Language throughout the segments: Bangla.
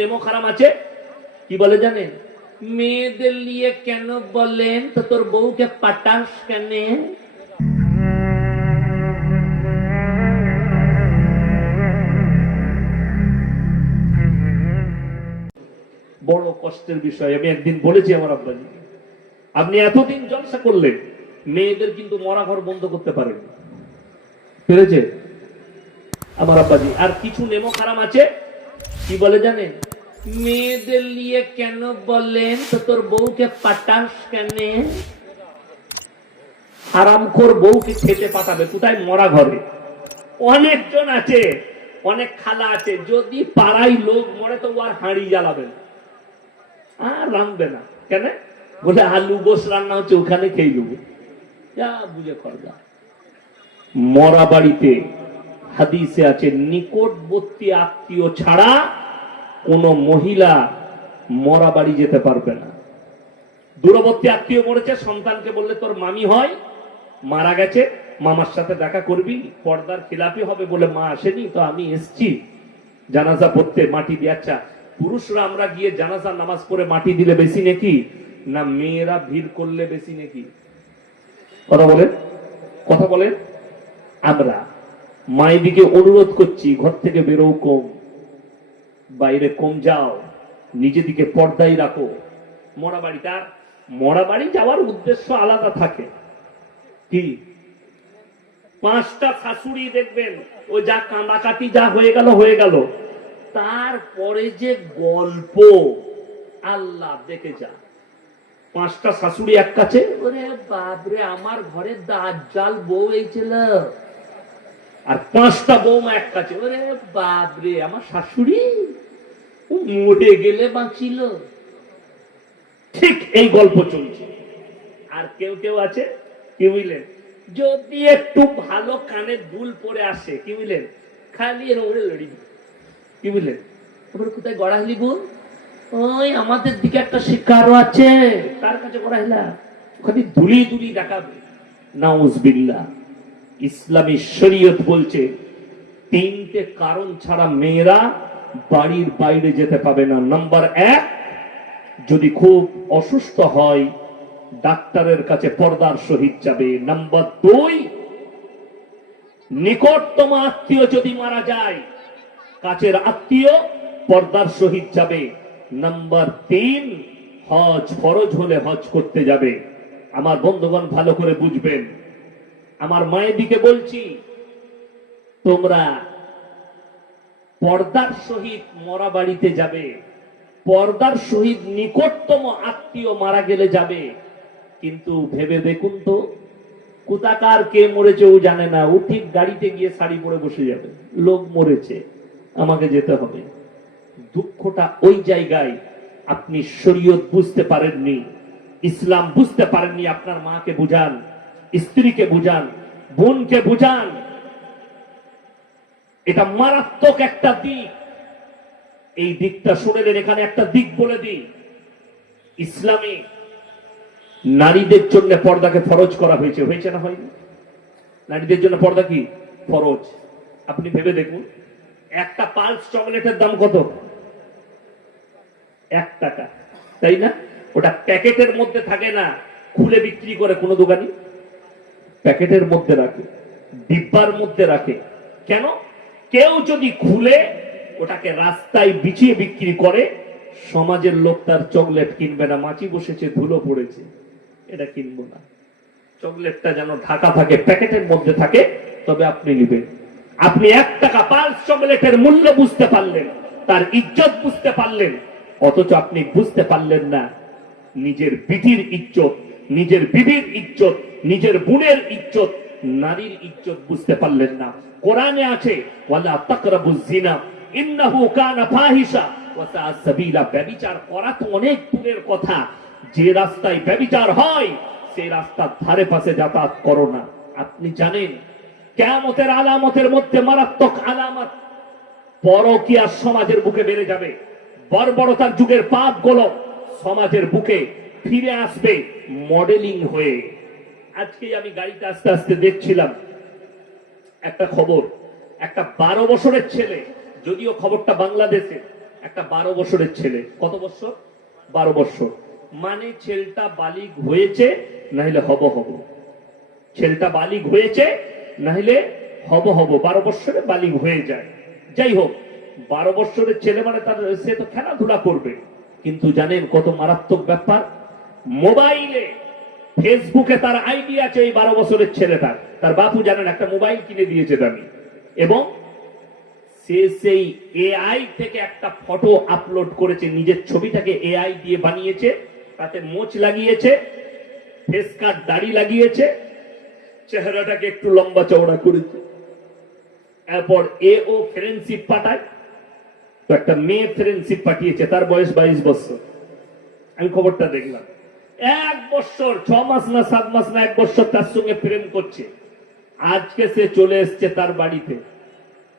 নেমো খারাপ আছে? কি বলে জানেন? মেয়েদের নিয়ে কেন বলেন? তো তোর বউকে পাটাস কেন? বড় কষ্টের বিষয়, আমি একদিন বলেছি আমার আব্বাজি। আপনি এতদিন জলসা করলেন, মেয়েদের কিন্তু মরা ঘর বন্ধ করতে পারেন। পেরেছে? আমার আব্বাজি, আর কিছু নেমো খারাপ আছে? কি বলে জানেন? মেয়েদের নিয়ে কেন বলেন? তো তোর বউকে পাটাস কেন? আরামখোর বউকে খেতে পাঠাবে কোথায়? মরা ঘরে। অনেকজন আছে অনেক খালা আছে যদি পাড়ায় লোক মরে তো আর হাঁড়ি জ্বালাবে আর রাঁধবে না। কেন? বলে আলু গোস রান্না হচ্ছে ওখানে খেয়ে নেব। যা বুঝে করবা মরা বাড়িতে হাদিসে আছে নিকটবর্তী আত্মীয় ছাড়া কোন মহিলা মরা বাড়ি যেতে পারবে না। দূরবর্তী আত্মীয় মরেছে, সন্তানকে বললে তোর মামি হয়, মারা গেছে, মামার সাথে দেখা করবি, পর্দার খিলাপি হবে বলে মা আসেনি, তো আমি এসছি। জানাজা পড়তে মাটি দিয়ে আচ্ছা পুরুষরা আমরা গিয়ে জানাজা, নামাজ পড়ে মাটি দিলে বেশি নাকি? না, মেয়েরা ভিড় করলে বেশি নাকি? কথা বলেন কথা বলেন। আমরা মায়েদিকে অনুরোধ করছি, ঘর থেকে বেরো কম। বাইরে কম যাও নিজেদিকে পর্দায় রাখো। মরা বাড়ি তার, মরা বাড়ি যাওয়ার উদ্দেশ্য আলাদা থাকে। কি? পাঁচটা শাশুড়ি দেখবেন, ও যা কাঁদাকাটি যা হয়ে গেল হয়ে গেল। তারপরে যে গল্প, আল্লাহ দেখে যা। পাঁচটা শাশুড়ি এক কাছে, ওরে বাপরে, আমার ঘরে দাজ্জাল বউ এই আর পাঁচটা বৌমা এক কাছে, ওরে বাপরে, আমার শাশুড়ি? মরে গেলে বাঁচিল। ঠিক এই গল্প চলছে। আর কেউ কেউ আছে? কি বুঝলেন যদি একটু ভালো কানে দুল পরে আসে কি বুঝলেন খালি এর ওরে লড়ি। কি বুঝলেন ওপরে কোথায় গড়াইলি বোন ওই আমাদের দিকে একটা শিকারও আছে। তার কাছে গড়াইলা? ওখানে দুলি দুলি দেখাবে নাউজবিল্লা ইসলামী শরীয়ত বলছে তিনটে কারণ ছাড়া মেয়েরা বাড়ির বাইরে যেতে পাবে না। নাম্বার এক, যদি খুব অসুস্থ হয়, ডাক্তারের কাছে পর্দার সহিত যাবে। নাম্বার দুই, নিকটতম আত্মীয় যদি মারা যায়, কাছের আত্মীয় পর্দার সহিত যাবে। নাম্বার তিন, হজ ফরজ হলে হজ করতে যাবে। আমার বন্ধুগণ ভালো করে বুঝবেন। আমার মায়ের দিকে বলছি, তোমরা পর্দার সহিত মরা বাড়িতে যাবে। পর্দার সহিত নিকটতম আত্মীয় মারা গেলে যাবে। কিন্তু ভেবে দেখুন তো, কোথাকার কে মরেছে ও জানে না। ও ঠিক গাড়িতে গিয়ে শাড়ি পরে বসে যাবে। লোক মরেছে, আমাকে যেতে হবে। দুঃখটা ওই জায়গায় আপনি শরীয়ত বুঝতে পারেননি, ইসলাম বুঝতে পারেননি। আপনার মাকে বুঝান, স্ত্রীকে বুঝান, বোনকে বুঝান এটা মারাত্মক একটা দিক। এই দিকটা শুনে শুনেলেন এখানে একটা দিক বলে দিই। ইসলামে নারীদের জন্য পর্দাকে ফরজ করা হয়েছে হয়েছে না হয়নি? নারীদের জন্য পর্দা কি? ফরজ। আপনি ভেবে দেখুন, একটা পালস চকলেটের দাম কত? এক টাকা, তাই না? ওটা প্যাকেটের মধ্যে থাকে না, খুলে বিক্রি করে কোনো দোকানি। প্যাকেটের মধ্যে রাখে, ডিব্বার মধ্যে রাখে। কেন? কেউ যদি খুলে, ওটাকে রাস্তায় বিছিয়ে বিক্রি করে, সমাজের লোক তার চকলেট কিনবে না, মাছি বসেছে, ধুলো পড়েছে, এটা কিনবো না। চকলেটটা যেন ঢাকা থাকে, প্যাকেটের মধ্যে থাকে, তবে আপনি নেবেন। আপনি এক টাকা পাঁচ চকলেটের মূল্য বুঝতে পারলেন, তার ইজ্জত বুঝতে পারলেন, অথচ আপনি বুঝতে পারলেন না, নিজের বিটির ইজ্জত, নিজের বিবির ইজ্জত, নিজের বোনের ইজ্জত নারীর ইজ্জত বুঝতে পারলেন না। কোরআনে আছে, ওয়ালা জিনা ইন্নাহু কানা ফাহিশা, ওয়া সাবিলা। ব্যভিচার করা তো অনেক দূরের কথা। যে রাস্তায় ব্যভিচার হয় সেই রাস্তার ধারে পাশে যাতায়াত করো না। আপনি জানেন, কেয়ামতের আলামতের মধ্যে মারাত্মক আলামত পরকিয়া সমাজের বুকে বেড়ে যাবে। বর্বরতার যুগের পাপগুলো সমাজের বুকে ফিরে আসবে, মডেলিং হয়ে। আজকে আমি গাড়িতে আস্তে আস্তে দেখছিলাম একটা খবর। একটা বারো বছরের ছেলে, যদিও খবরটা বাংলাদেশে, একটা বারো বছরের ছেলে। কত বছর? বারো বছর। মানে ছেলেটা বালিগ হয়েছে, নাহলে হব হব। ছেলেটা বালিগ হয়েছে, নাহলে হব হব। বারো বছরে বালিগ হয়ে যায়। যাই হোক, বারো বছরের ছেলে মানে তার, সে তো খেলাধুলা করবে। কিন্তু জানেন কত মারাত্মক ব্যাপার? মোবাইলে ফেসবুকে তার আইডি আছে এই বারো বছরের ছেলেটার তার বাপু জানেন, একটা মোবাইল কিনে দিয়েছে দামি। এবং সে সেই এআই থেকে একটা ফটো আপলোড করেছে, নিজের ছবিটাকে এআই দিয়ে বানিয়েছে, তাতে মোচ লাগিয়েছে দাড়ি লাগিয়েছে, চেহারাটাকে একটু লম্বা চওড়া করেছে। এরপর এ ও ফ্রেন্ডশিপ পাঠায়। তো একটা মেয়ে ফ্রেন্ডশিপ পাঠিয়েছে, তার বয়স বাইশ বছর। আমি খবরটা দেখলাম। এক বছর, ছ মাস না সাত মাস না এক বছর তার সঙ্গে প্রেম করছে। আজকে সে চলে এসছে তার বাড়িতে।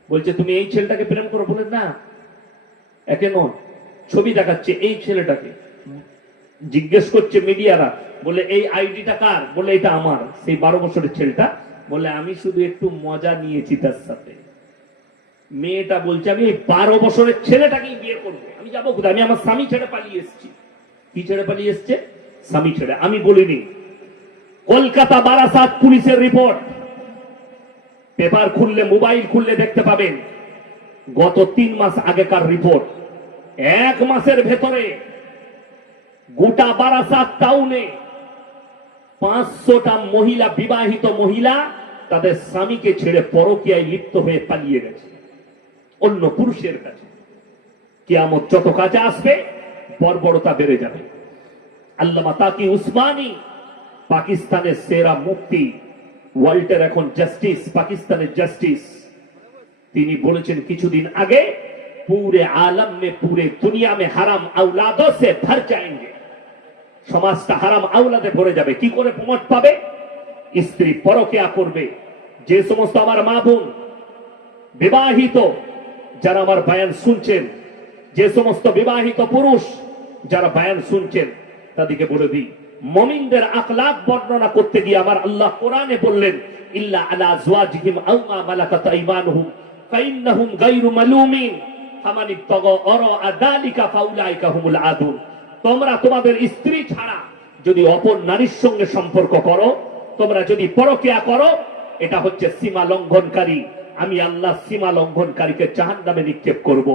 বলছে, তুমি এই ছেলেটাকে প্রেম করো? বলে, না। একে ছবি দেখাচ্ছে এই ছেলেটাকে। জিজ্ঞেস করছে মিডিয়ারা, বলে, এই আইডিটা কার? বলে, এটা আমার, সেই বারো বছরের ছেলেটা। বলে, আমি শুধু একটু মজা নিয়েছি তার সাথে। মেয়েটা বলছে, আমি এই বারো বছরের ছেলেটাকেই বিয়ে করব। আমি যাব কোথায়? আমি আমার স্বামী ছেড়ে পালিয়ে এসেছি। কি ছেড়ে পালিয়ে এসছে? স্বামী ছেড়ে আমি বলিনি। কলকাতা বারাসাত পুলিশের রিপোর্ট। পেপার খুললে, মোবাইল খুললে দেখতে পাবেন, গত তিন মাস আগেকার রিপোর্ট। এক মাসের ভেতরে গোটা বারাসাত টাউনে পাঁচশোটা মহিলা, বিবাহিত মহিলা তাদের স্বামীকে ছেড়ে পরকিয়ায় লিপ্ত হয়ে পালিয়ে গেছে। অন্য পুরুষের কাছে। কেয়ামত যত কাছে আসবে, বর্বরতা বেড়ে যাবে। আল্লামা তাকি উসমানী, পাকিস্তানের সেরা মুক্তি ওয়ার্ল্ডের এখন জাস্টিস, পাকিস্তানের জাস্টিস। তিনি বলেছেন, কিছুদিন আগে পুরে আলম মে পুরে দুনিয়া মে হারাম আউলাদো সে ভর যাएंगे সমাজটা হারাম আউলাদে ভরে যাবে। কি করে প্রমোট পাবে? স্ত্রী পরকেয়া করবে। যে সমস্ত আমার মা বোন বিবাহিত, যারা আমার বায়ান শুনছেন, যে সমস্ত বিবাহিত পুরুষ যারা বায়ান শুনছেন তাদেরকে বলে দিই, মমিনদের আখলাক বর্ণনা করতে গিয়ে আমার আল্লাহ কোরআনে বললেন, ইল্লা আলা মালাকাত ফাইন্নাহুম গায়রু মালুমিন ইবতাগা আরা যালিকা ফাউলাইকা হুমুল আদুন। তোমরা তোমাদের স্ত্রী ছাড়া যদি অপর নারীর সঙ্গে সম্পর্ক করো, তোমরা যদি পরকিয়া করো, এটা হচ্ছে সীমা লঙ্ঘনকারী। আমি আল্লাহ সীমা লঙ্ঘনকারীকে জাহান্নামে নিক্ষেপ করব।